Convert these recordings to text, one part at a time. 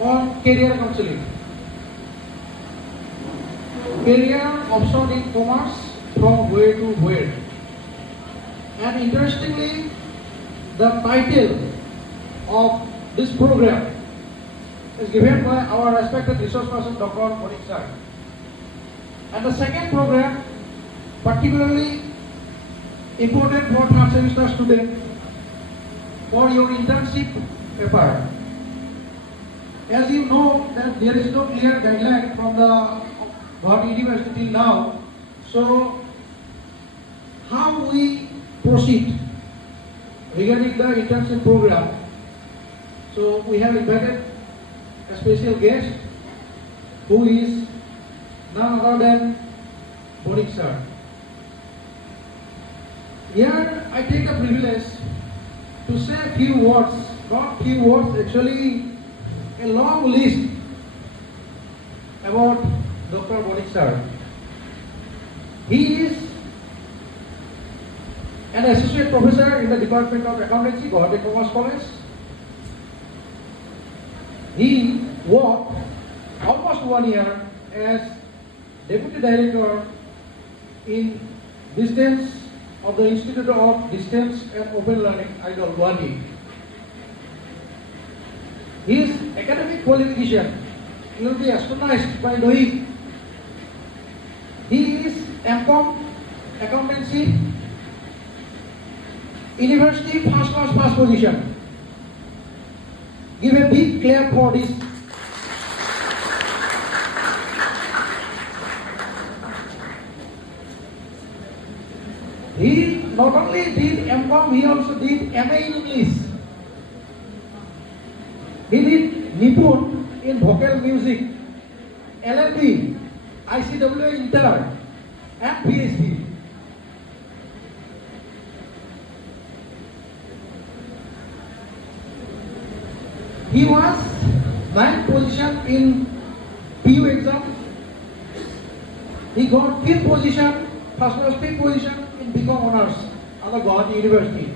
on career counseling. Career option in commerce from where to where. And interestingly, the title of this program is given by our respected resource person, Dr. Monik sir. And the second program, particularly important for third semester student, for your internship paper. As you know that there is no clear guideline from the Guwahati University till now. So how we proceed regarding the internship program? So we have invited a special guest who is none other than Monik sir. Here I take the privilege to say a few words, not few words, actually a long list about Dr. Monik sir. He is an associate professor in the Department of Accountancy, Guwahati Commerce College. He worked almost 1 year as Deputy Director in Distance of the Institute of Distance and Open Learning, IDOL, Guwahati. His academic qualification, you will be astonished by knowing he is MCom Accountancy, University first class first position. Give a big clap for this. He not only did MCom, he also did MA in English. He did Nipun in vocal music, LLB, ICWA Inter, and PhD. He was 9th position in PU exam. He got 5th position, first class 5th position in BCom honors at the Guwahati University.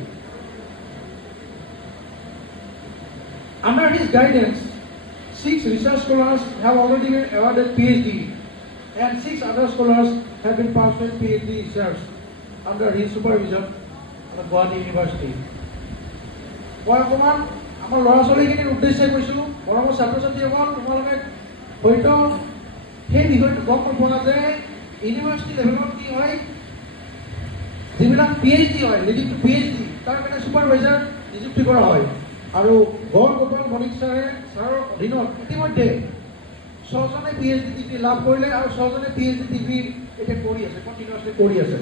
Under his guidance, 6 research scholars have already been awarded PhD, and 6 other scholars have been pursuing PhD research under his supervision at the Guwahati University. আমাৰ ল'ৰা ছোৱালীখিনিৰ উদ্দেশ্যে কৈছোঁ, মৰমৰ ছাত্ৰ ছাত্ৰীসকল, তোমালোকে হয়তো সেই বিষয়টো গম পোৱা যে ইউনিভাৰ্চিটি লেভেলত কি হয়, যিবিলাক PhD হয়, নিযুক্তি PhD, তাৰ কাৰণে ছুপাৰভাইজাৰ নিযুক্তি কৰা হয়। আৰু গৌৰ মনিক ছাৰৰ অধীনত ইতিমধ্যে 6জনে PhD ডিগ্ৰী লাভ কৰিলে আৰু 6জনে PhD ডিগ্ৰী এতিয়া কৰি আছে, কণ্টিনিউৱাছলি কৰি আছে।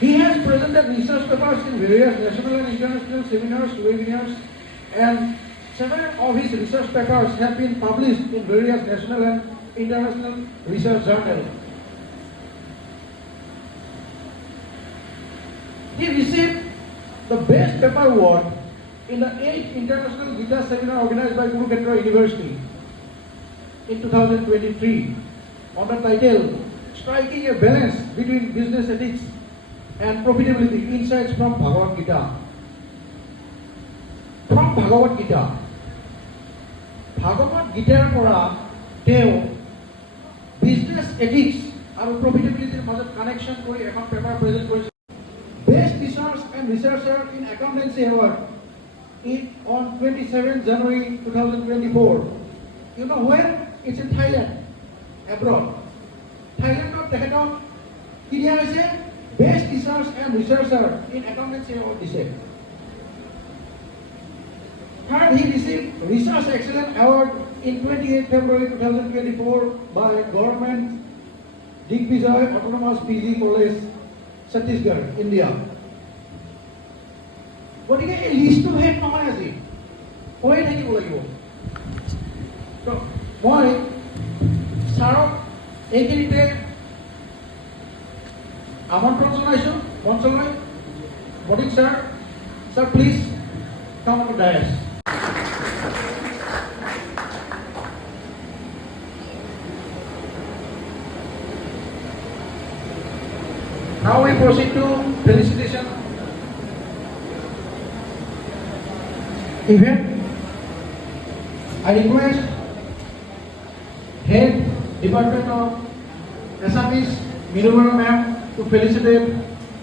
He has presented research papers in various national and international seminars, webinars, and several of his research papers have been published in various national and international research journals. He received the best paper award in the 8th International Gita Seminar organized by Kurukshetra University in 2023 on the title Striking a Balance Between Business Ethics and Profitability, Insights from Bhagavad Gita. From Bhagavad Gita. Bhagavad Gita পৰা তেওঁ business ethics আৰু প্ৰফিটেবিলিটিৰ মাজত connection কৰি এখন paper present কৰিছে। Best Research and Researcher in Accountancy Award on 27 January 2024. You know where? It's in Thailand, abroad. Thailandত তেখেতক কি দিয়া হৈছে? Best Research and Researcher in Accountancy Award দিছে। Third, he received Research Excellence Award in 28 February 2024 by Government Digvijay Autonomous PG College, Chhattisgarh, India. গতিকে এই লিষ্টটো শেষ নহয়, আজি হৈয়ে থাকিব লাগিব। মই ছাৰক এইখিনিতে আমন্ত্ৰণ জনাইছোঁ মঞ্চলৈ। Monik sir, sir please come to dais. Now we proceed to felicitation event. I request Head Department of Assamese Minubara ma'am to felicitate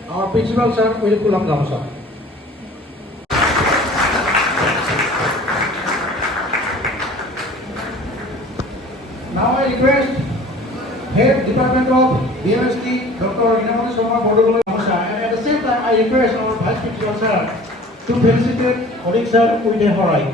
our principal sir with Kulam Gamsa. Now I request Head Department of BMST Dr. Inamani Sharma Bodogolo Gamsa, and at the same time I request our Vice Principal sir to felicitate Odik sir with a Horai.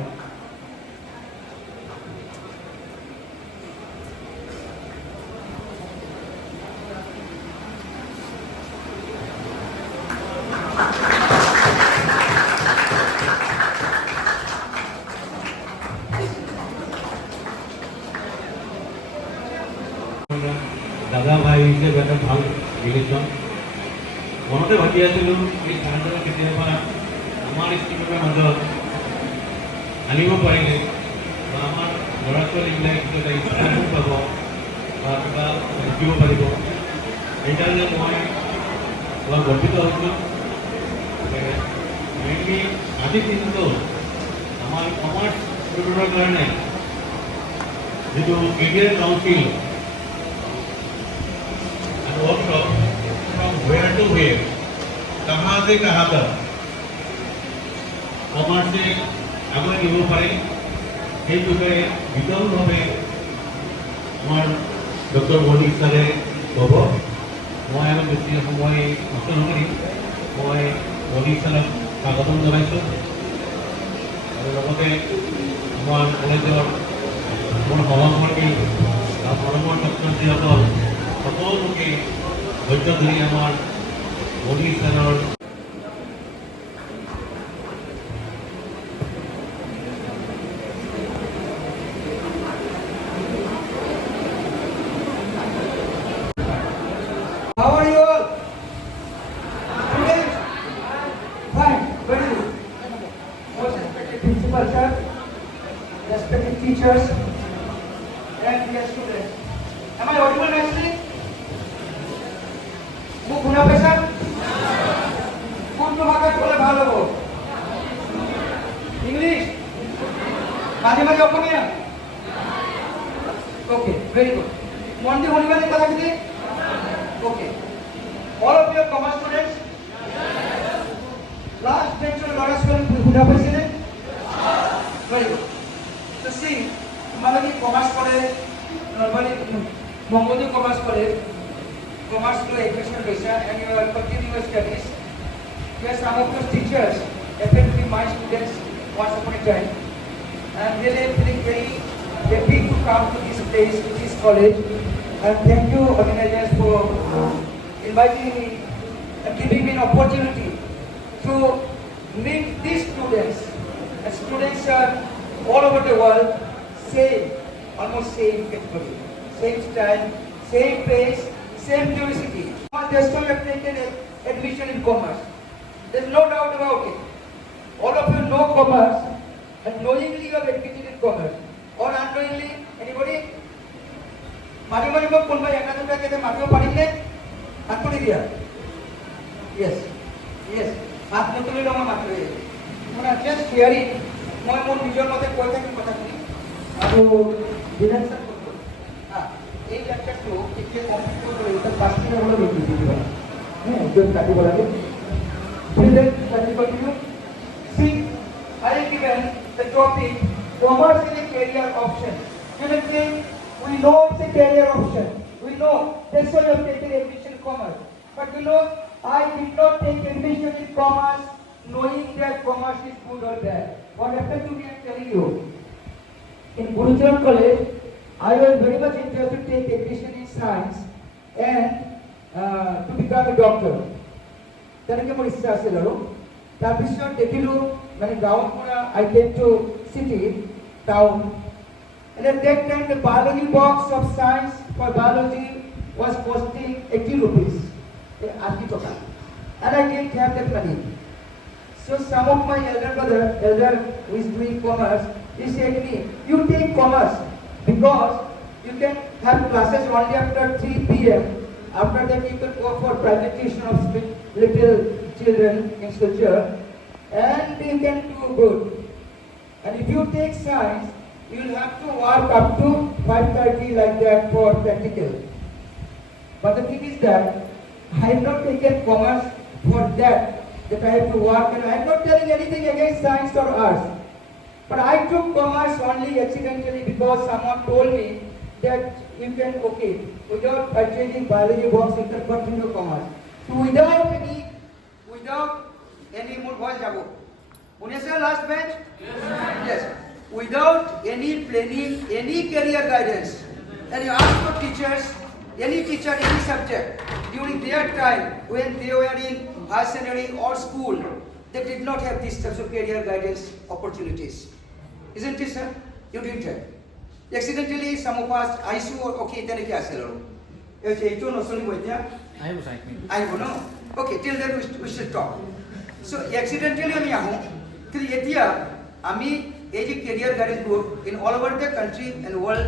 দাদা ভাই হিসেবে একটা ভাল relation মনতে ভাবি আছিলোঁ এই গানটো কেতিয়াবা আমাৰ স্কুলৰ মাজত আনিব পাৰিলে বা আমাৰ ল'ৰা ছোৱালীবিলাক এটা ইনস্পিৰেশ্যন পাব বা কিবা শিকিব পাৰিব সেইকাৰণে মই অলপ গৰ্বিত হৈছোঁ মেইনলি আজিৰ দিনটো আমাৰ কমাৰ্চ ষ্টুডেণ্টৰ কাৰণে যিটো career council also from where to where, कहाँ से कहाँ तक, कॉमर्स से आगे निभ पारे, ये जो है वितरण होगे, हमार डॉक्टर बोली सारे बाबा, मैं यहाँ बेसिक समय नष्ट नकरी, मैं बोली सारे कागजों दबाइছো, और लगते हमार कॉलेजर, हमार हवामंडी, हमार डॉक्टर जी अपना সকলোকে ধৈৰ্য ধৰি আমাৰ অনুষ্ঠানৰ How are you all? Students? Fine, very good. Most respected principal sir, respected teachers, and dear students. Am I audible nicely? মুখ শুনা পাইছা কোনটো ভাষাত ক'লে ভাল হ'ব ইংলিছ মাঝে মাঝে অসমীয়া ওকে ভেরি গুড মন দিয়ে শুনিবানে কথাখিনি okay all of your commerce students last বেঞ্চৰ ল'ৰা ছোৱালী শুনা পাইছেনে ভেরি গুড তো সি তোমালোকে কমার্স কৰে নর্মালি মঙ্গলদৈ কমার্স কৰে commerce to education mission and you are continuing your studies. Yes, some of those teachers happen to be my students once upon a time. And really feeling very happy to come to this place, to this college. And thank you organizers for inviting me and giving me an opportunity to meet these students. And students are all over the world, same, almost same category, same style, same pace, same curiosity. They still have taken admission in commerce. There's no doubt about it. All of you know commerce and knowingly you have admitted in commerce. Or unknowingly, anybody? Madhimari ko kunba yakatuka kete matyo parinne? Atpuri diya? Yes. Yes. Atno tuli loma matyo. Mona just hearing, moi mon nijor mote koi thaki kotha kuni. Aru dinan sir এই লেকচারটো এতিয়া complete কৰিব এটা 5 minute হলো বেশি দিব হ্যাঁ যদি কাটি বলাকে স্টুডেন্ট কাটি কন্টিনিউ সি I have given the topic commerce is a career option. Students say we know it's a career option. We know that's why you have taken admission in commerce. But you know I did not take admission in commerce knowing that commerce is good or bad. What happened to me I'm telling you. In Gurucharan College I was very much interested to take admission in science and to become a doctor. তেনেকৈ মোৰ ইচ্ছা আছিল আৰু তাৰপিছত দেখিলোঁ মানে গাঁৱৰ পৰা I came to city, town, and at that time the biology box of science for biology was costing 80 rupees, 80 টকা, and I didn't have that money. So some of my elder who is doing commerce, he said to me, you take commerce because you can have classes only after 3 p.m. After that you can go for private tuition of little children in future and you can do good. And if you take science, you'll have to work up to 5:30 like that for practical. But the thing is that I have not taken commerce for that I have to work, and I am not telling anything against science or arts. But I took commerce only accidentally because someone told me that you can, okay, without purchasing biology books, you can continue commerce. So without any more voice jabo. Unesa last bench? Yes. Without any planning, any career guidance, and you ask for teachers, any teacher, any subject, during their time when they were in higher secondary or school, they did not have these types of career guidance opportunities. Isn't it, sir? You didn't have. Accidentally, some of us, I saw, okay, then I said, I will know. Okay, till then we should talk. So, accidentally, I career guidance group in all over the country and world,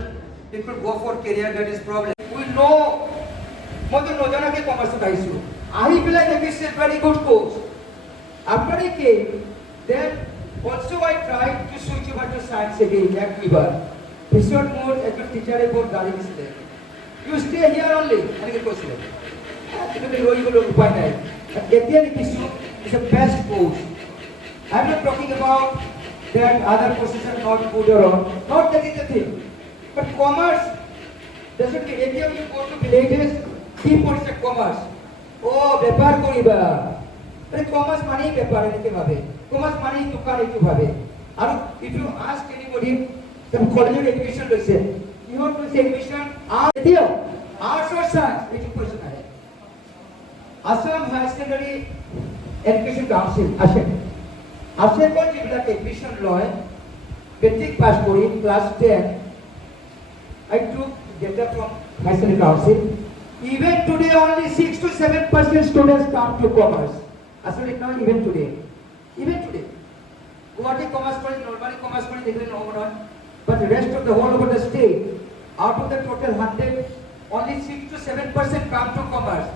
people go for career guidance problem. We know, more than commerce issue. I feel like this is a very good course. After I came, then also I tried to switch over to science again, Akiba. Vishal more as a teacher about Gari there. You stay here only, and you go see it. Ethnic issue is the best course. I'm not talking about that other courses are not good or wrong. Not that is the thing. But commerce doesn't mean if you go to villages, people say commerce. Oh, ব্যাপার করিবা। But commerce money ব্যাপার এদিকে ভাবে। Commerce money দোকান একটু ভাবে। আর if you ask anybody, some college education লইছে, you want to say admission, arts or science, which question है? Assam Higher Secondary Education Council, ASHE কোন যেগুলাকে admission লয়, মেট্রিক পাস করি class 10, I took data from Higher Secondary Council. Even today, only 6 to 7% students come to commerce. Actually, not even today. Even today. Guwahati Commerce College, Nalbari Commerce College, they no one. But the rest of the whole over the state, out of the total 100, only 6 to 7% come to commerce.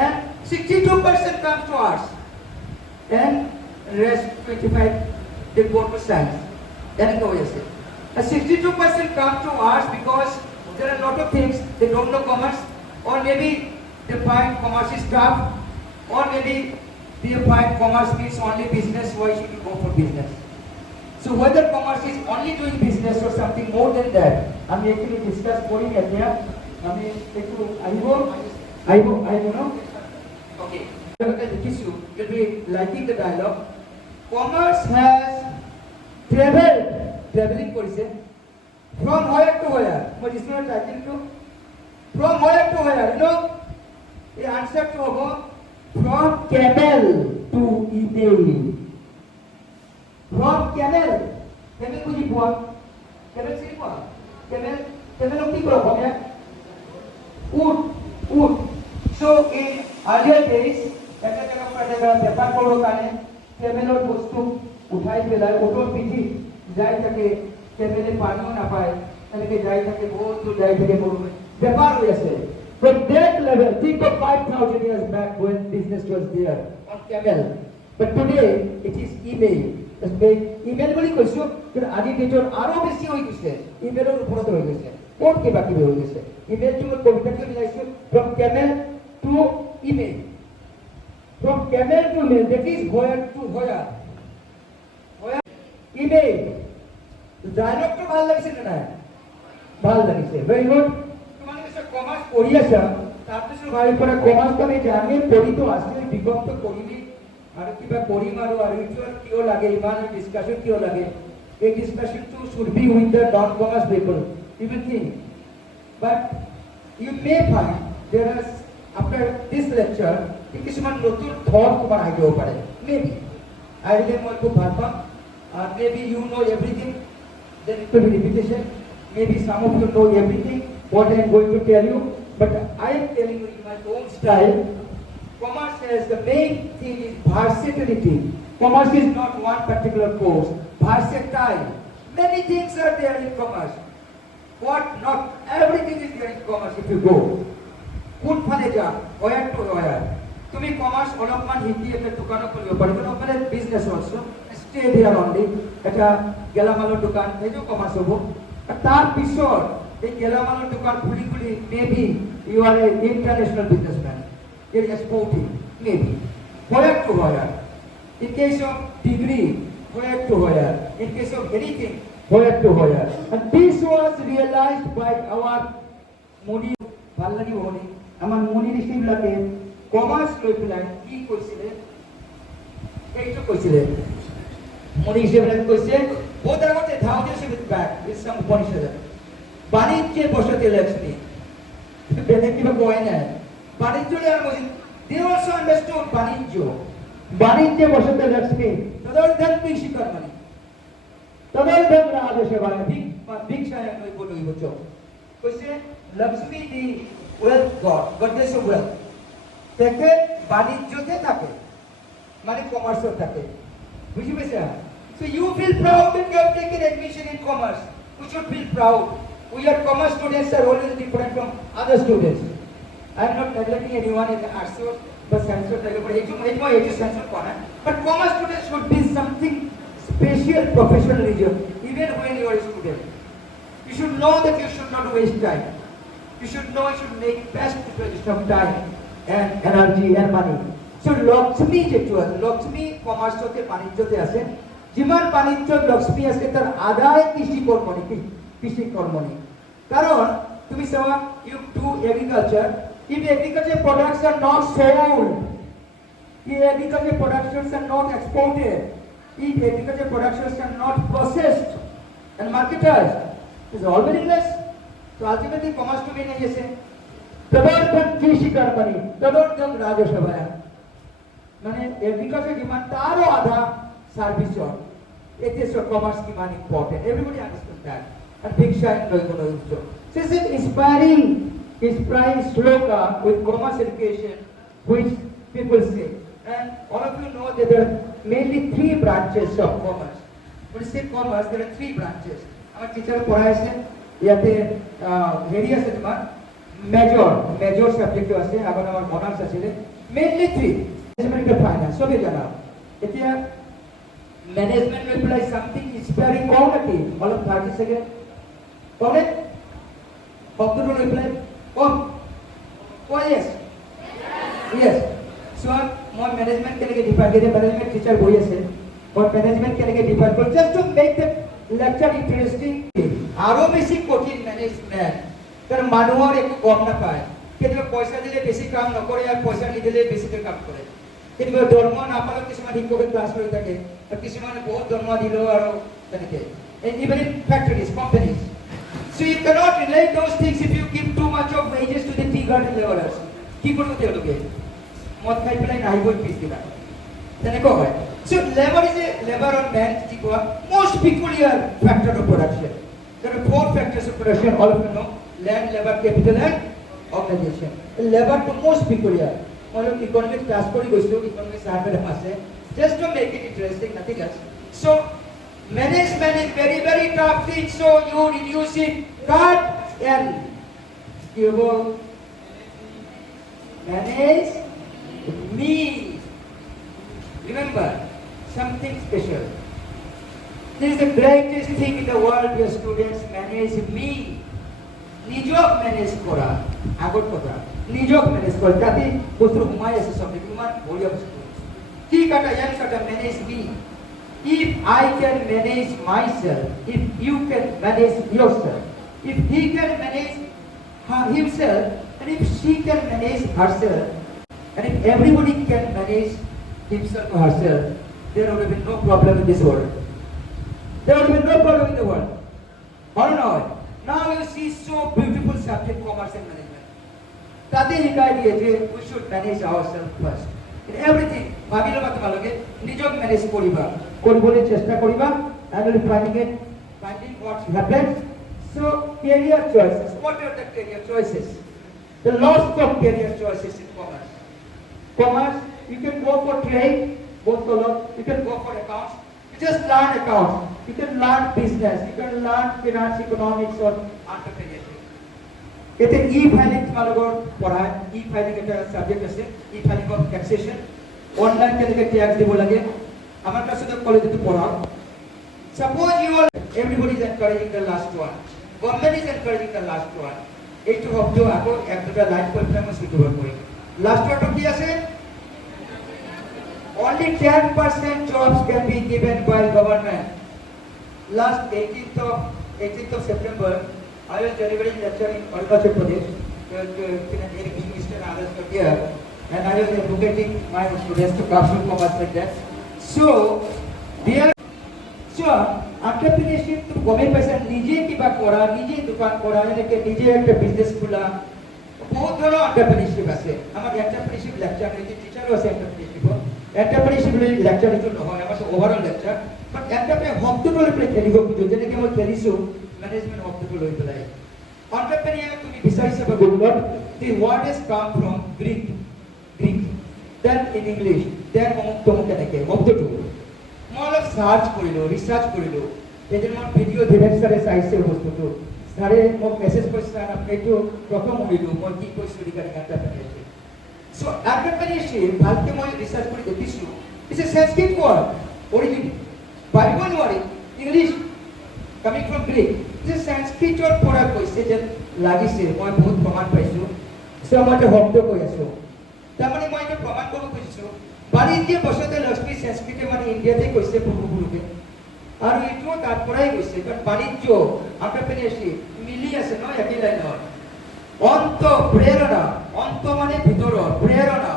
And 62% come to arts. And rest 25, they go to science. Then go yes. And 62% come to arts because there are a lot of things they don't know commerce, or maybe they find commerce is tough, or maybe they find commerce means only business, why should you go for business? So whether commerce is only doing business or something more than that, I'm actually discuss boring at here. I know. Okay. You'll be liking the dialogue. Commerce has traveling policy. From where to where? What is not title to? From where to where? You know? The answer to from camel to eBay. From camel. Camel kuji buat. Camel sini buat. Camel okti berapa ya? Wood. So in earlier days, একটা জায়গা pada ব্যাপার করলো কানে ক্যামেলের বস্তু উঠাই ফেলায় ওটোর পিঠি যাই থাকে ক্যামেলে পানিও না পায় তাহলে যাই থাকে বহুত দূর যাই থেকে মরবে ব্যাপার হয়ে আছে. From that level, think of 5,000 years back when business was there on camel. But today it is email. Email বলি কইছো কিন্তু আদি ডেটর আরো বেশি হই গেছে. ইমেলের উপরে হয়ে গেছে. কোন কি বাকি হয়ে গেছে. ইমেল তুমি কবিতাকে মিলাইছো from camel to email. From camel to mail, that is where to where. Where? Email. Dialogue to ভাল লাগিছে না? ভাল লাগিছে. Very good. তোমাদের কাছে কমার্স পড়ি আছে, তারপরে ভাই পড়া কমার্স তো আমি জানি পড়ি তো আসলে বিকম তো করিনি। আর কিবা পড়ি মারো আর রিচুয়াল কিও লাগে, ইমান ডিসকাশন কিও লাগে। এই ডিসকাশন তো should be with the non commerce people. You will think. But you may find there is after this lecture কিছুমান নতুন থট তোমার আইডিয়াও পারে মেবি আইডিয়া মই খুব ভাল পাম maybe you know everything then it will be repetition maybe some of you know everything what I am going to tell you but I am telling you in my own style. Commerce says the main thing is versatility. Commerce is not one particular course, versatile. Many things are there in commerce. What not everything is there in commerce if you go. কোন ফালে যা where to where. তুমি commerce অলপমান হিন্দি একটা দোকানও খুলবে পারবে না, ওখানে business also stay there only. এটা গেলামালৰ দোকান এইটো কমাৰ্চ হ'ব তাৰ পিছত এই গেলামালৰ দোকান খুলি খুলি maybe you are a international businessman you are exporting maybe where to hire in case of degree where to hire in case of anything where to hire and this was realized by our Muni Ballani Muni আমার মনি ঋষিবিলাকে commerce লৈ পেলাই কি কৈছিলে এইটো কৈছিলে মনি ঋষিবিলাকে কৈছে বহুত আগতে ধাউতে সে ব্যাক ইজ সাম উপনিষদ বাণিজ্যে বসতে লক্ষ্মী বেলেগ কিবা কয় না বাণিজ্য আর মজি they also understood বাণিজ্যে বসতে লক্ষ্মী তদর্ধন কৃষি কর্মণি তদর্ধন রাজসেবায় ভিক্ষায় নই বলই বচো কৈছে লক্ষ্মী দি wealth god goddess of wealth থেকে বাণিজ্যতে থাকে মানে কমার্সে থাকে বুঝি পেছা so you feel proud that you have taken admission in commerce you should feel proud we are commerce students are always different from other students I am not neglecting anyone in the arts but science but commerce students should be something special professionalism even when you are a student you should know that you should not waste time you should know you should make best use of time and energy and money so Lakshmi যেটো আছে Lakshmi commerce হতে বাণিজ্যতে আছে যিমান বাণিজ্য লক্ষ্মী আছে তার আদায় কৃষি কর্মণি কারণ তুমি চাওয়া you do agriculture if agriculture products are not sold if agriculture productions are not exported if agriculture productions are not processed and marketed is all meaningless so ultimately commerce to mean is তদর্ধন কৃষি কর্মণি তদর্ধন রাজসেবায় মানে agriculture demand তারও আধা service এতে সব commerce কি মানে important everybody understand that and ভিক্ষা in কোনো উচ্চ this is inspiring sloka with commerce education which people say and all of you know that there are mainly 3 branches of commerce when you say commerce there are 3 branches আমার teacher পড়াইছে ইয়াতে হেৰি আছে তোমাৰ major subject আছে আবার আমার honours আছে mainly 3 management finance সবে জানা এতিয়া management reply something inspiring quality all of 30 second কোনে শব্দটো রিপ্লাই কোন yes so মই ম্যানেজমেন্ট কেনেকে ডিফাইন করে ম্যানেজমেন্ট টিচার বই আছে but ম্যানেজমেন্ট কেনেকে ডিফাইন করে just to make the lecture interesting আরো বেশি কঠিন ম্যানেজমেন্ট কারণ মানুষের একটু কম না পায় কিন্তু পয়সা দিলে বেশি কাম নকরে আর পয়সা নিদিলে বেশি কাম করে কিন্তু দরমহা না পালে কিছুমান শিক্ষকের ক্লাস করে থাকে আর কিছুমানে বহুত দরমহা দিল আর তেনেকে even in factories companies so you cannot relate those things if you give too much of wages to the tea garden laborers কি করতে তেওঁলোকে মদ খাই পেলাই নাহিব পিছ দিলা তেনেকৈ হয় so labor is a labor on man কি কোৱা most peculiar factor of production there are 4 factors of production all of you know land labor capital and organization labor to most peculiar all of economic class kori goisu economic survey আছে just to make it interesting nothing else so management is very tough thing so you reduce it cut and you will manage me remember something special this is the greatest thing in the world your students manage me নিজক manage করা আগত কথা নিজক manage করা যাতে বস্তু ঘুমাই আছে সব ইমান বড়িয়া বস্তু কি কাটা ইয়ান কাটা manage me if I can manage myself if you can manage yourself if he can manage himself and if she can manage herself and if everybody can manage himself or herself there will be no problem in this world there will be no problem in the world or not now you see so beautiful subject commerce and management tate hikai diye je we should manage ourselves first in everything bhabilo mate maloge nijok manage koriba koribole chesta koriba and will finding what happens so career choices what are the career choices the lots of career choices in commerce you can go for trade both color you can go for accounts you just learn accounts you can learn business you can learn finance economics or entrepreneurship এতে e-filing তোমালোকৰ পঢ়ায় e-filing এটা subject আছে e-filing of taxation online কেনেকৈ tax দিব লাগে আমাৰ ক্লাছতে কলেজতে পঢ়াও Suppose you all, everybody is encouraging the last one. Government is encouraging the last one. এইটো শব্দ আকৌ এক দুটা লাইন কৈ পেলাই মই স্বীকাৰ কৰিম লাষ্ট ওয়ানটো কি আছে only 10% jobs can be given by government last 18th of September I was delivering lecture in Arunachal Pradesh to irrigation minister and others were here and I was advocating my students to classroom commerce like that so dear so entrepreneurship to গমে পাইছে নিজে কিবা কৰা নিজে দোকান কৰা এনেকে নিজে একটা বিজনেস খোলা বহুত ধৰণৰ entrepreneurship আছে আমাৰ entrepreneurship লেকচাৰ এই টিচাৰও আছে entrepreneurship লেকচাৰ এইটো নহয় আমাৰ ওভাৰঅল লেকচাৰ বাট entrepreneurship শব্দটো লৈ পেলাই খেলিব খোজো যেনেকে মই খেলিছো ম্যানেজমেন্ট শব্দটো লৈ পেলাই entrepreneurship তুমি বিচাৰিছা বা গুগলত the word has come from Greek then in English then অমুক কেনেকে শব্দটো মই অলপ সার্চ কৰিলো ৰিসার্চ কৰিলো এদিন মই ভিডিও ধীৰেন ছাৰে চাইছে বস্তুটো ছাৰে মোক মেছেজ কৰিছে আৰু আপনিটো প্ৰথম শুনিলো মই কি কৈছো ৰিগাৰ্ডিং এন্টাৰপ্ৰেনিয়ৰশিপ সো এন্টাৰপ্ৰেনিয়ৰশিপ ভালকে মই ৰিসার্চ কৰি দেখিছো it's a Sanskrit word origin Bible word English coming from Greek যে সংস্কৃতৰ পৰা কৈছে যে লাগিছে মই বহুত প্ৰমাণ পাইছো সো মই এটা শব্দ কৈ আছো তাৰমানে মই এটা প্ৰমাণ কৰিব খুজিছো বাণিজ্য বসতে লক্ষ্মী সংস্কৃতি মানে ইন্ডিয়াতে কৈছে পূৰ্বপুৰুষে আৰু এইটো তাৰ পৰাই গৈছে কাৰণ বাণিজ্য এন্টাৰপ্ৰেনিয়ৰশিপ মিলি আছে ন একই লাইনত অন্ত প্ৰেৰণা অন্ত মানে ভিতৰৰ প্ৰেৰণা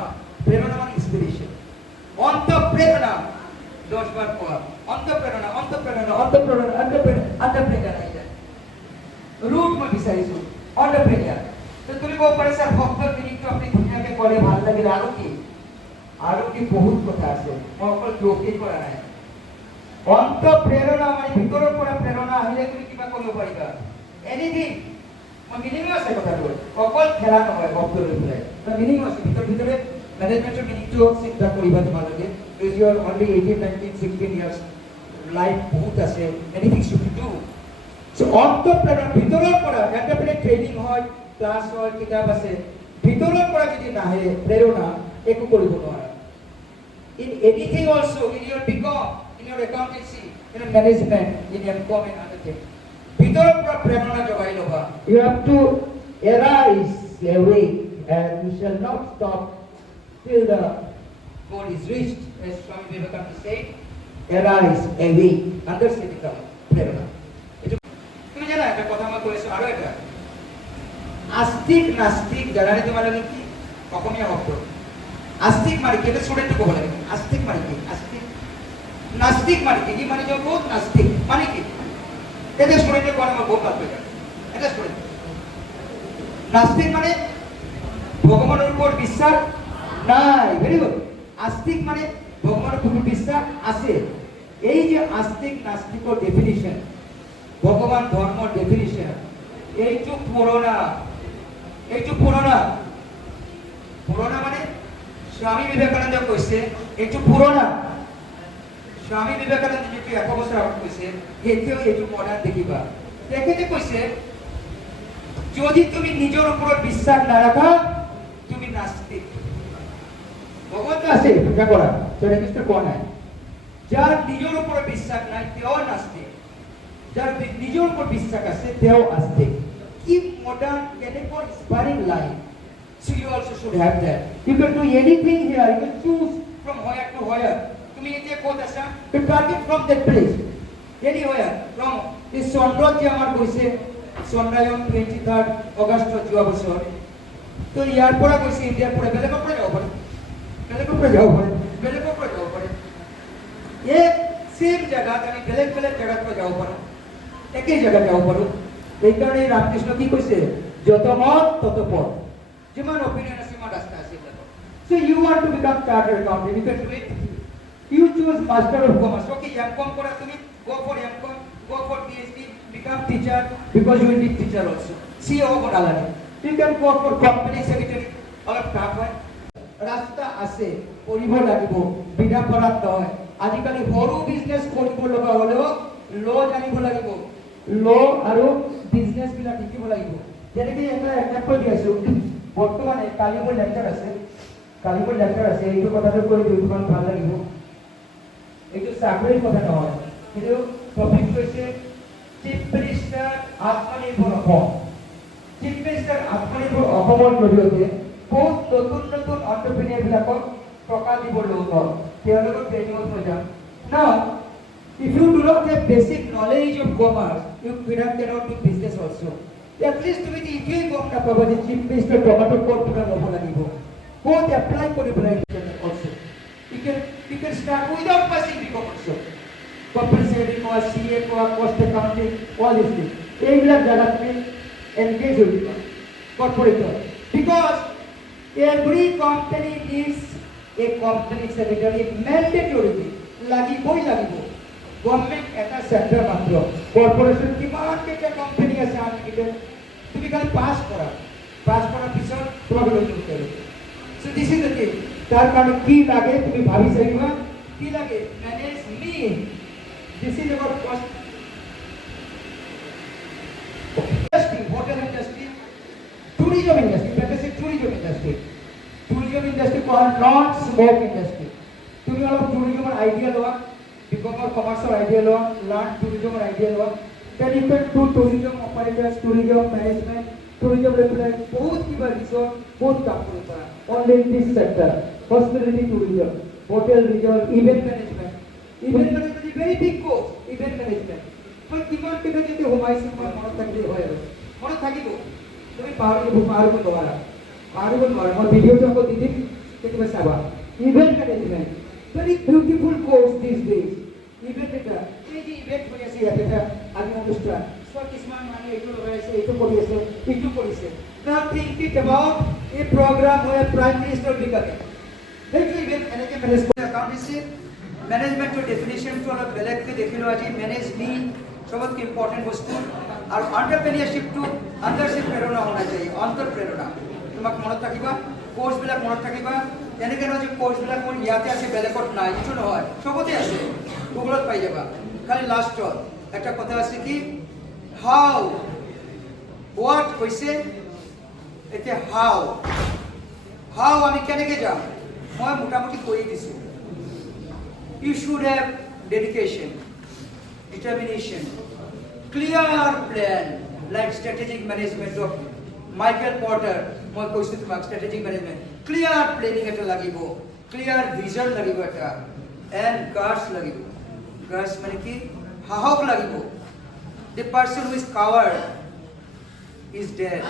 মানে ইনস্পিৰেশন অন্ত প্ৰেৰণা 10 বার কোৱা অন্ত প্ৰেৰণা ৰুট মই বিচাৰিছো এন্টাৰপ্ৰেনিয়ৰ তো তুমি ক'ব পাৰা স্যাৰ শব্দৰ মিনিংটো আপুনি ধুনীয়াকৈ ক'লে ভাল লাগিল আৰু কি বহুত কথা আছে মই অকল যোগী কৰা নাই অন্ত প্ৰেৰণা মানে ভিতৰৰ পৰা প্ৰেৰণা আহিলে তুমি কিবা কৰিব পাৰিবা এনিথিং মই মিনিং আছে কথাটো অকল খেলা নহয় শব্দ লৈ পেলাই মিনিং আছে ভিতৰে ম্যানেজমেন্টৰ মিনিংটো চিন্তা কৰিবা তোমালোকে ইজ ইউৰ অনলি 18 19 16 ইয়াৰ্স লাইফ বহুত আছে এনিথিং শুড ডু সো অন্ত প্ৰেৰণা ভিতৰৰ পৰা এন্টাৰপ্ৰেনিয়ৰ ট্ৰেনিং হয় ক্লাছ হয় কিতাপ আছে ভিতৰৰ পৰা যদি নাহে প্ৰেৰণা একো কৰিব নোৱাৰা in anything also in your BCom in your accountancy in your management in your BCom and other things ভিতৰৰ পৰা প্ৰেৰণা জগাই লবা you have to arise awake and you shall not stop till the goal is reached as Swami Vivekananda said arise awake understand the প্ৰেৰণা তুমি জানা এটা কথা মই কৈছো আৰু এটা আস্তিক নাস্তিক জানানে তোমালোকে কি অসমীয়া শব্দ आस्तिक माने के स्टूडेंट को बोले आस्तिक माने के आस्तिक नास्तिक माने के ये माने जो बहुत नास्तिक माने के ये स्टूडेंट को मैं बहुत बात करेगा এটা স্টুডেন্ট নাস্তিক মানে ভগবানের উপর বিশ্বাস নাই ভেরি গুড আস্তিক মানে ভগবানের উপর বিশ্বাস আছে এই যে আস্তিক নাস্তিকর ডেফিনিশন ভগবান ধর্ম ডেফিনিশন এইটো পুরোনা মানে স্বামী বিবেকানন্দ কৈছে এইটো পুৰণা স্বামী বিবেকানন্দ যেটো 100 বছৰ আগত কৈছে এতিয়াও এইটো মডাৰ্ণ দেখিবা তেখেতে কৈছে যদি তুমি নিজৰ ওপৰত বিশ্বাস নাৰাখা তুমি নাস্তিক ভগৱান আছে পূজা কৰা শ্ৰীকৃষ্ণ কোৱা নাই যাৰ নিজৰ ওপৰত বিশ্বাস নাই তেওঁ নাস্তিক যাৰ নিজৰ ওপৰত বিশ্বাস আছে তেওঁ আস্তিক কি মডাৰ্ণ কেনেকৈ inspiring life So you also should have that. You can do anything here. You can choose from where to where. তুমি এতিয়া ক'ত আছা? You target from that place. Anywhere. From this Chandra যে আমার গৈছে চন্দ্ৰায়ন 23rd অগষ্ট যোৱা বছৰ তো ইয়াৰ পৰা গৈছে ইণ্ডিয়াৰ পৰা বেলেগৰ পৰা যাব পাৰে এই সেম জায়গা আমি বেলেগ জায়গাত পৰা যাব পাৰো একেই জায়গা যাব পাৰো এইকাৰণে ৰামকৃষ্ণ কি কৈছে যত মত তত পথ Human opinion is human rastas. So you want to become chartered accountant, you can do it. You choose Master of Commerce. Okay, M.Com kora tumi, go for M.Com, go for PhD, become teacher because you will be teacher also. CEO bonalani. You can go for company secretary. Alap kaap hoy. Rasta ase, poribo lagibo, bina parat noy. Ajikali horu business koribo loga holeo, law janibo lagibo. Law aru business bila dikibo lagibo. Jeneki eta example diasu. বর্তমানে Kalimul lecture আছে এইটো কথাটো কৈ দুইখন ভাল লাগিব এইটো চাকৰিৰ কথা নহয় কিন্তু টপিক হৈছে চিফ মিনিষ্টাৰ আত্মনিৰ্ভৰ অসম। চিফ মিনিষ্টাৰ আত্মনিৰ্ভৰ অসমৰ জৰিয়তে বহুত নতুন নতুন অন্টাৰপ্ৰিনিয়াৰবিলাকক টকা দিবলৈ হ'ল, তেওঁলোকক ট্ৰেইনিঙত লৈ যাম। Now, if you do not have basic knowledge of commerce, you cannot do business also. At least তুমি এইটোৱে গম নাপাবা যে চিফ মিনিষ্টাৰ টকাটো ক'ৰ পৰা ল'ব লাগিব, ক'ত এপ্লাই কৰিব লাগিব also. You can start without passing BCom also. Corporate secretary কোৱা, CA কোৱা, cost accounting, all these things. এইবিলাক জায়গা তুমি engage হৈ যাবা corporate. Because every company needs a company secretary mandatory. লাগিবই লাগিব। গভর্নমেন্ট এটা সেক্টর মাত্র, কর্পোরেশন কিমান কেইটা কোম্পানি আছে আনলিমিটেড, তুমি খালি পাস করার পিছত তোমাকে লৈ যাব পাৰিব। So this is the thing. তার কাৰণে কি লাগে তুমি ভাবি চাইবা, কি লাগে manage me. This is about cost industry, hotel industry, tourism industry, better say tourism industry. Tourism industry call non smoke industry. তুমি অলপ ট্যুরিজমের আইডিয়া লোৱা, BCom or commerce idea law, learn tourism or idea law. Then you can do tourism operators, tourism management, tourism regulation, both kiba resort, both काम करे पड़ा. Only in this sector, hospitality tourism, hotel resort, event management. Event management is very big course. Event management. But কিমান কেটা যদি হোমাই সিংহ মনত থাকলে হয় আৰু মনত থাকিব। তুমি পাহৰিব নোৱাৰা। মই ভিডিঅ'টো আকৌ দি দিম, কেতিয়াবা চাবা। Event management, very beautiful course these days. Event এটা এই যে ইভেন্ট হৈ আছে ইয়াত এটা আজি অনুষ্ঠান সব কিছুমান মানুহ এইটো লগাই আছে, এইটো কৰি আছে, এইটো কৰিছে। Now think it about a program where Prime Minister becoming. সেইটো ইভেন্ট এনেকে মেনেজ কৰে। একাউন্টেন্সি ম্যানেজমেন্টৰ ডেফিনিশনটো অলপ বেলেগকৈ দেখিলো আজি। মেনেজ মি সবতকে ইম্পৰ্টেন্ট বস্তু, আৰু এন্টাৰপ্ৰেনিয়ৰশিপটো अंदर से प्रेरणा होना चाहिए, अंतर प्रेरणा। তোমাক মনত ৰাখিবা, কোৰ্সবিলাক মনত ৰাখিবা। এনেকে নহয় যে কোৰ্সবিলাক মোৰ ইয়াতে আছে বেলেগত নাই, এইটো নহয়, সবতে আছে, গুগলত পাই যাবা। খালি লাষ্টত একটা কথা আছে কি হাউ হোৱাট হৈছে, এতিয়া হাউ আমি কেনেকে যাম মই মোটামুটি কৈ দিছো। You should have dedication, determination, clear plan, like strategic management of Michael Porter. মই কৈছো তোমাক স্ট্র্যাটেজিক ম্যানেজমেন্ট, ক্লিয়ার প্ল্যানিং এটা লাগিব, ক্লিয়ার ভিজন লাগিব এটা, এন্ড গাছ লাগিব। গাছ মানে কি সাহস লাগিব। The person who is coward is dead.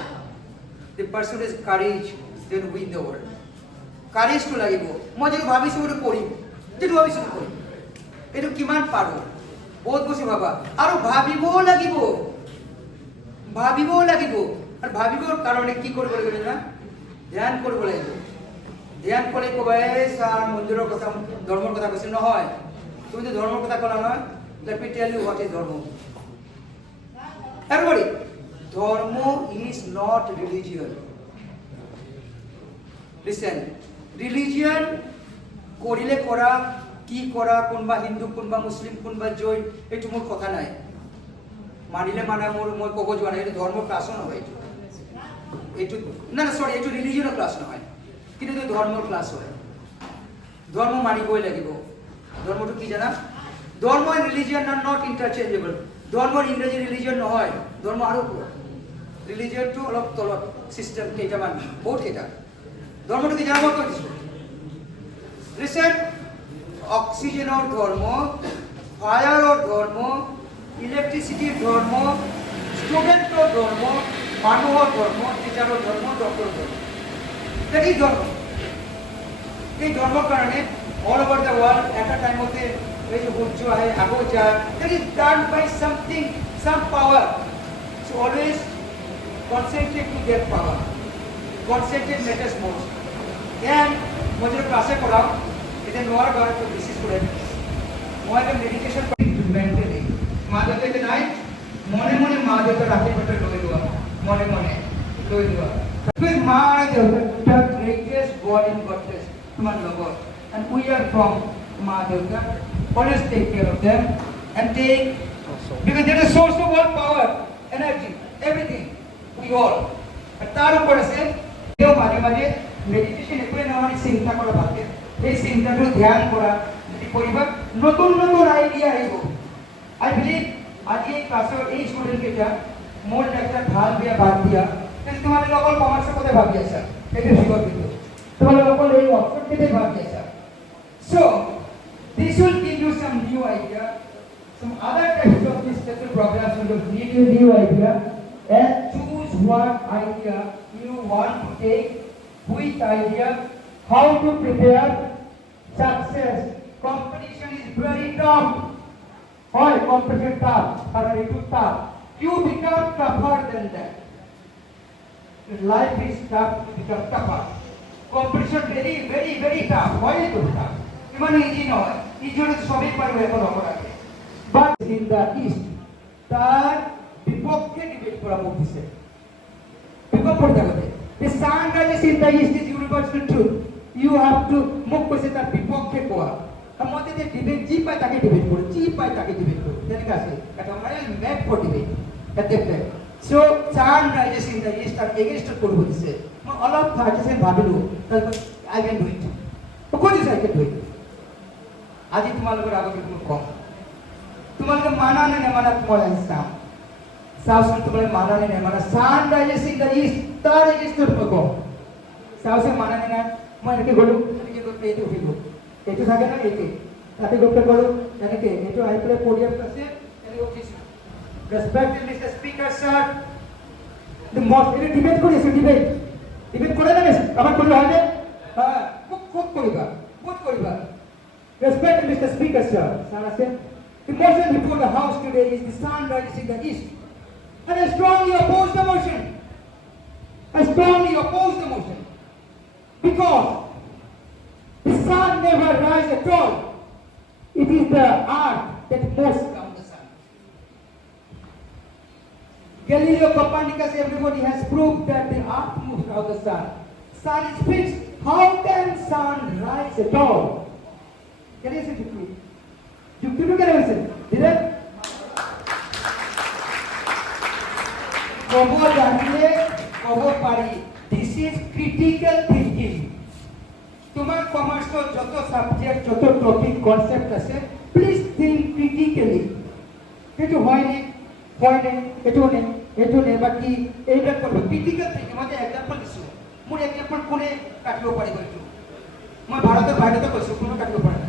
The person who is courage then win the world. Courage to লাগিব। মই যেটো ভাবিছো ওটা কৰিম, যেটো ভাবিছো কৰিম, এইটো কিমান পাৰো বহুত বস্তু ভাবা, আৰু ভাবিবও লাগিব। আৰু ভাবিবৰ কাৰণে কি কৰিব লাগিব না, ধ্যান কৰিব লাগিব। ধ্যান কৰি কবাই স্যার মন্দিৰৰ কথা ধৰ্মৰ কথা কৈছে নহয়, তুমি তো ধর্মের কথা বলা নয়। Let me tell you what is dharma. Everybody, dharma is not religion. Listen, religion করিলে করা, কি করা, কোনবা হিন্দু, কোনবা মুসলিম, কোনবা জৈন, এইটো মোৰ কথা নাই। মানিলে মানা মোৰ মই ক'ব যোৱা নাই, এইটো ধৰ্মৰ ক্লাছ নহয়। এইটো না সরি, এইটো রিলিজিয়নৰ ক্লাছ নহয়, কিন্তু এইটো ধৰ্মৰ ক্লাছ হয়। ধৰ্ম মানিবই লাগিব। ধর্মটো কি জানা, dharma and religion are not interchangeable. Dharma ইংরেজি রিলিজিয়ন নহয়, ধর্ম আৰু রিলিজিয়নটো অলপ তলত সিস্টেম কেইটামান বহুত কেইটা। ধর্মটো কি জানা মই কৈ দিছো। রিসেন্ট অক্সিজেনৰ ধর্ম, ফায়াৰৰ ধর্ম, ইলেকট্রিসিটিৰ ধর্ম, স্টুডেন্টৰ ধর্ম, মানুহৰ ধর্ম, টিচাৰৰ ধর্ম, ডক্টৰৰ ধর্ম। এই ধর্ম, এই ধর্মৰ কাৰণে all over the world at a time होते ये जो बुच्चो है आगो जा, that is done by something, some power. So always concentrate to get power. Concentrate matters most. And मुझे क्लासे पढ़ाओ, इधर नोर बार तो विशेष पढ़े। मोए का मेडिटेशन मेंटली माँ देते के नाइ मोने माँ देते राते बटे लोई दुआ, मोने लोई दुआ। फिर माँ ने जो the greatest God in goddess तुम लोगों, and we are from Ma Durga. Always take care of them and take, because they are the source of all power, energy, everything. We all. আর তার উপরে সে কেউ মাঝে মাঝে মেডিটেশন একটু নেওয়ার চিন্তা করা ভাবে, এই চিন্তাটা ধ্যান করা যদি করিবা নতুন আইডিয়া আইব। I believe আজি এই ক্লাছৰ এই ষ্টুডেণ্ট কেইটা মোৰ একটা ভাল বেয়া বাদ দিয়া কিন্তু তোমালোকে অকল কমাৰ্চৰ কথা ভাবি আছা সেইটো শিকৰ কিন্তু তোমালোকে অকল এই অপচন কেইটাই ভাবি আছা so this will give you some new idea some other types of these special programs will give you new idea and choose what idea you want to take which idea how to prepare success competition is very tough all competition tough but it is tough you become tougher than that life is tough you become tougher competition very very very tough why is it tough Iman easy নয় easy হলে সবই পারবে এখন অপরাধে but in the east তার বিপক্ষে debate করা বলতেছে বিপক্ষে জগতে the sun rises in the east is universal truth you have to মুখ কইছে তার বিপক্ষে কোয়া আমাদের যে ডিবেট জি পায় তাকে ডিবেট করে জি পায় তাকে ডিবেট করে জানি কাছে এটা আমরা ম্যাপ ফর ডিবেট দেখতে so sun rises in the east আর এগেইনস্ট করব দিছে all of 30% ভাবিলো I can do it কোন দিছে I can do it আজি তোমালোকৰ আগতে কোনো কম তোমালোকে মানা নে নেমানা তোমাৰ ইনসাম সাউসে তোমালোকে মানা নে নেমানা sun rises in the east তার এগেইনস্ট তুমি কম সাউসে মানা নে না মই এনেকে গলো এনেকে করতে এটো হইলো এটো থাকে না একে তাতে করতে গলো এনেকে এটো আইপ্লে পোডিয়াম আছে এনেকে উঠিছে respected mister speaker sir the most এর ডিবেট করিছে ডিবেট করে না আমার করলে হয় না হ্যাঁ খুব করিবা বহুত করিবা Respected Mr. Speaker, sir, the motion before the House today is the sun rises in the east. And I strongly oppose the motion. Because the sun never rises at all. It is the earth that moves around the sun. Galileo Copernicus, everybody has proved that the earth moves around the sun. Sun is fixed. How can sun rise at all? Can you say Jukti? Jukti to get a did it? Kobo Janile, Kobo Pari. This is critical thinking. Tomar commerce ko joto subject, joto topic, concept ase. Please think critically. Eto hoy ne, eto ne, baki এইটা করব critical thinking মানে example দিছো মোর example কোনে কাটিও পারি কইছো মই ভারতের বাইরে কইছো কোনো কাটিও পারে না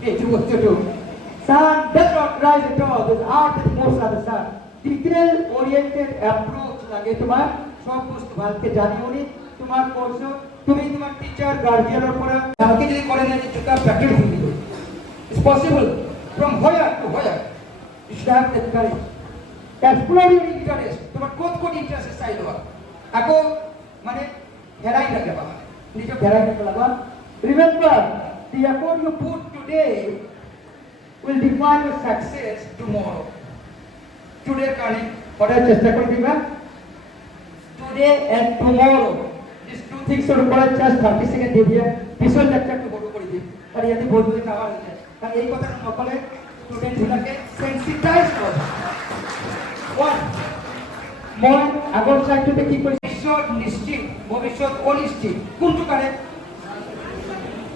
Sun does not rise at all. The earth is most of the sun. Detail-oriented approach লাগে তোমার সব বস্তু ভালকে জানি উনি তোমার কোর্স তুমি তোমার টিচার গার্ডিয়ানের উপর কালকে যদি করে না যে জুতা প্র্যাকটিস হয়ে দিবে it's possible from where to where you should have that courage explore your interest তোমার কোন ইন্টারেস্ট চাইলো আকো মানে হেরাই লাগে বাবা নিজে হেরাই লাগা remember the effort you put today will define your success tomorrow. Today, Kani, what I just said, today and tomorrow. These two things are just 30 seconds. This will lecture to go to Kori. But yet, the board will cover it. And এই কথা নকলে student গুলাকে সেনসিটাইজ করে one মই আগৰ চাইটোতে কি কৈছে ভৱিষ্যত নিশ্চিত ভৱিষ্যত অনিশ্চিত কোনটো কাৰে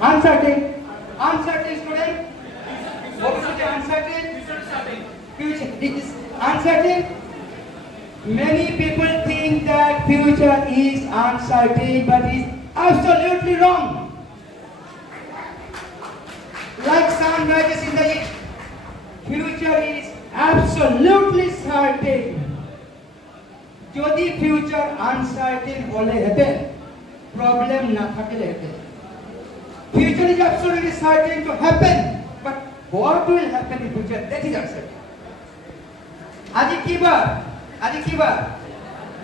uncertain student obviously uncertain future it is uncertain many people think that future is uncertain but is absolutely wrong like sun rises in the east future is absolutely certain যদি future uncertain হলে হেতে problem না থাকলে হেতে future is absolutely certain to happen but what will happen in future that is uncertain আজি কি বার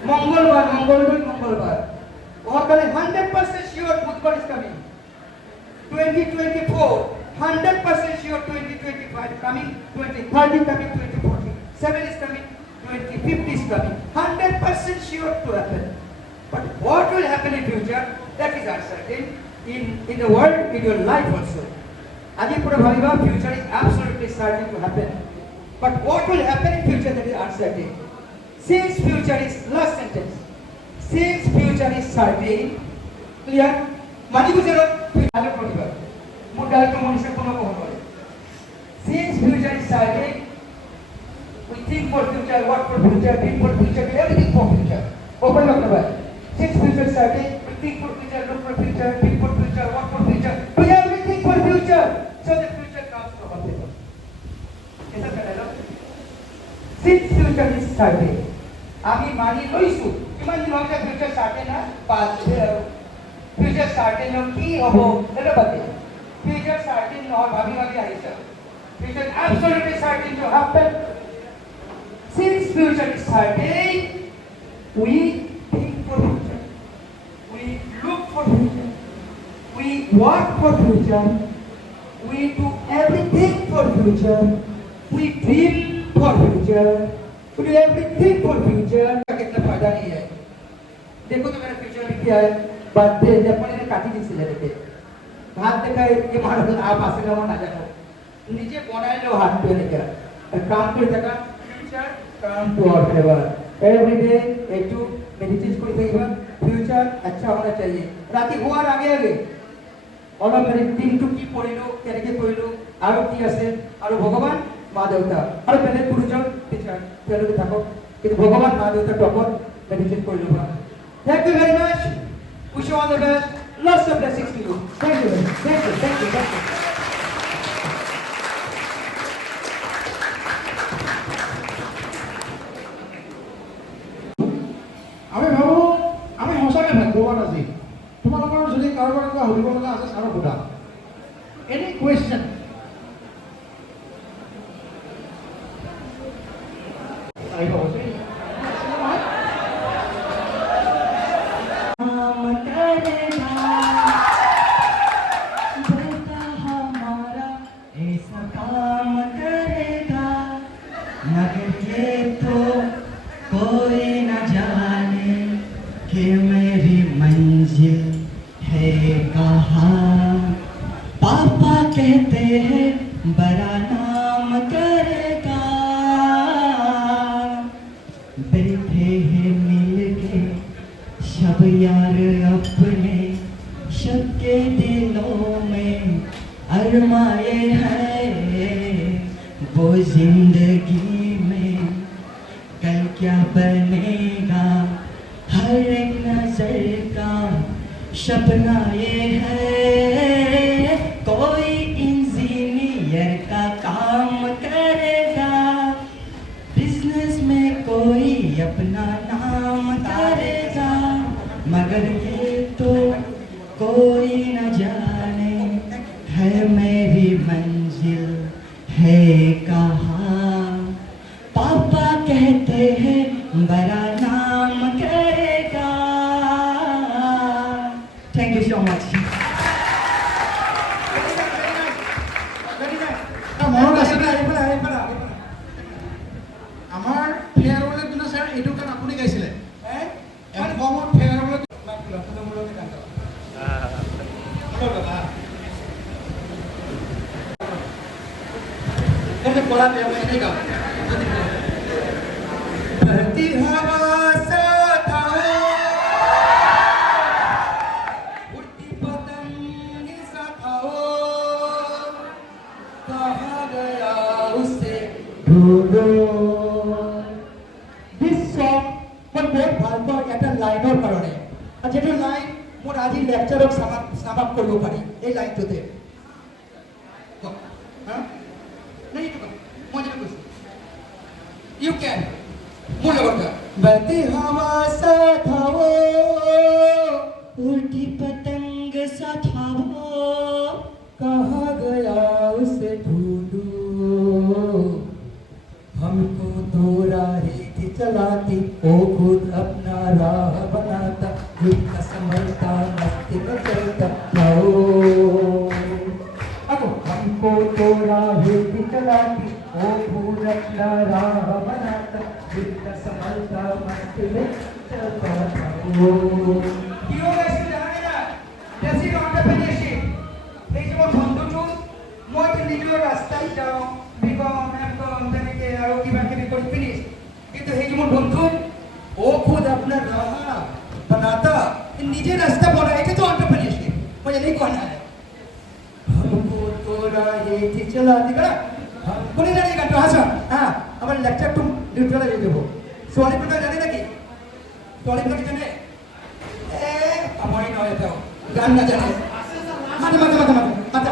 মঙ্গলবার ওখানে 100% sure বুধবার is coming 2024 100% sure 2025 coming 2030 coming 2047 is coming 2050 is coming 100% sure to happen but what will happen in future that is uncertain in the world, in your life also. Aji pura bhabiba future is absolutely certain to happen. But what will happen in future that is uncertain? Since future is last sentence. Since future is certain, clear? Mani bujero future bhabiba. Mudal to monisha kono kono. Since future is certain, for future, work for future, dream for future, everything for future. Open up the world. Since future started, think for future, look for future, dream for future, work for future, do everything for future. So the future comes from our people. Is that dialogue? Since future is started, আমি মানি লইছো কিমান দিন হইছে future স্টার্টে না future স্টার্টে ন কি হবো এটা বাদে ফিউচার স্টার্টে ন ভাবি ভাবি আইছে future absolutely certain to happen since future is certain we think for future we look for future we work for future we do everything for future we dream for future to do everything for future का कितना फायदा नहीं है देखो तो मेरा future लिख दिया है बर्थडे जब मैंने काटी दी सिले देते हाथ देखा ये मारो आप आसे का ना जानो नीचे बनाए लो हाथ पे लेकर काम করে থাকা future come to our favour every day একটু মেডিটেট করে থাকবা फ्यूचर अच्छा होना चाहिए রাতে ঘুমার আগে আগে অলপ দিনটো কি পড়িলো কেনেকে পড়িলো আৰু কি আছে আৰু ভগৱান মা দেউতা আৰু বেলেগ গুৰুজন টিচাৰ তেওঁলোকে থাকক কিন্তু ভগৱান মা দেউতা টপত মেডিটেট কৰি ল'বা thank you very much wish you all the best lots of blessings to you thank you thank you আমি ভাবোঁ আমি সঁচাকৈ ভাগ্যৱান আজি তোমালোকৰ যদি কাৰোবাৰ কিবা সুধিব লগা আছে ছাৰক সোধা এনি কুৱেশ্যন আহিব पापा कहते हैं बड़ा नाम करेगा बैठे हैं मिलके सब यार अपने सबके दिलों में अरमाए हैं वो जिंदगी में कल क्या बनेगा हर एक नजर का सपना ये है कोई इंजीनियर का काम करेगा बिजनेस में कोई अपना नाम करेगा मगर ये तो कोई न जाने है मेरी मंजिल है कहाँ पापा कहते हैं बड़ा नाम करेगा थैंक यू सो मच মনত আছে নে আমাৰ ফেয়াৰৱেলৰ দিনা ছাৰ এইটো গান আপুনি গাইছিলে এলবামত ফেয়াৰৱেলত धरती हवा साथ उड़ती पतंग साथ कहाँ गया उसे ढूंढो दिस सॉन्ग মই বহুত ভাল পাওঁ এটা লাইনৰ কাৰণে আৰু যেটো লাইন মোৰ আজি লেকচাৰক সামাপ কৰিব পাৰি এই লাইনটোতে নাই মই যেটা কৈছো ইউ ক্যান মোৰ লগত बहती हवा साथ आओ उल्टी पतंग सा था वो कहाँ गया उसे ढूंढो हमको तो राही थी चलाती वो खुद अपना राह बनाता खुद का संभलता मस्ती में चलता आओ अब हमको तो राही थी चलाती वो खुद अपना राह बनाता खुद का संभलता मस्ती में चलता आओ क्यों ऐसे जाने ना जैसे entrepreneurship এই যে মোৰ বন্ধুটো মই নিজৰ ৰাস্তাত যাওঁ বিকম এমকম তেনেকে আৰু কিবা কিবি কৰি ফিনিছ কিন্তু সেই যে মোৰ বন্ধু ও খুদ আপনার রাহা বানাতা নিজে রাস্তা বনা এটা তো entrepreneurship মই এনেই কোৱা নাই हमको तो राही थी चलाती करा কোনে জানে গানটো হাসা হ্যাঁ আমার লেকচারটো নিউট্রালাইজ হৈ যাব ছোৱালীবিলাকে জানে নেকি ছোৱালীবিলাকে জানে আমৰি নহয় এটাও গান নাজানে মাতে মাতে মাতে মাতে মাতে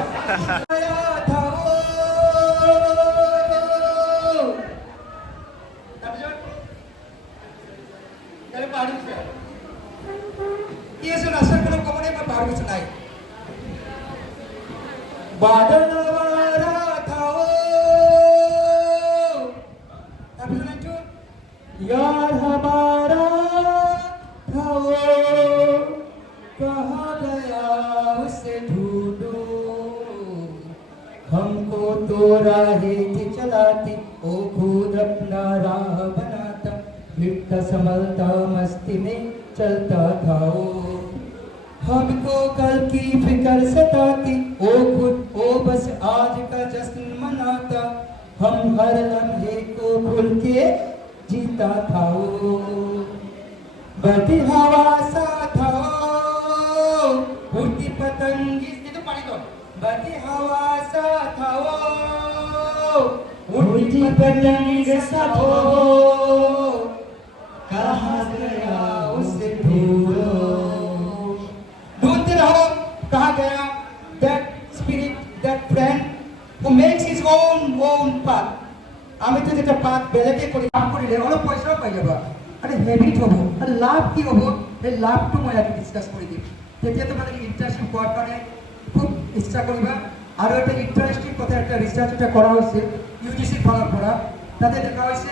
কি আছে নাচাৰ কোনো কমনে মই পাহৰি গৈছো নাই বাদল यार हमारा था वो कहाँ गया उसे ढूंढो हमको तो राहें थी चलाती ओ खुद अपना राह बनाता मिटता संभलता मस्ती में चलता था वो हमको कल की फिक्र सताती ओ खुद ओ बस आज का जश्न मनाता हम हर लम्हे को भूल के जीता था वो बड़ी हवा सा था वो उड़ती पतंगी itu पानी तो बड़ी हवा सा था वो उड़ती पतंग सा था वो कहाँ गया उसे ढूंढो ढूंढते रहो कहाँ गया that spirit that friend who makes his own path আমি তো যেটা পাত বেলেগে কৰি কাম কৰিলে অলপ পইচাও পাই যাবা আৰু হেবিট হ'ব আৰু লাভ কি হ'ব সেই লাভটো মই আজি ডিছকাছ কৰি দিম তেতিয়া তোমালোকে ইণ্টাৰেষ্টটো পোৱাৰ কাৰণে খুব ইচ্ছা কৰিবা আৰু এটা ইণ্টাৰেষ্টিং কথা এটা ৰিচাৰ্চ এটা কৰা হৈছে ইউজিচিৰ ফালৰ পৰা তাতে দেখা হৈছে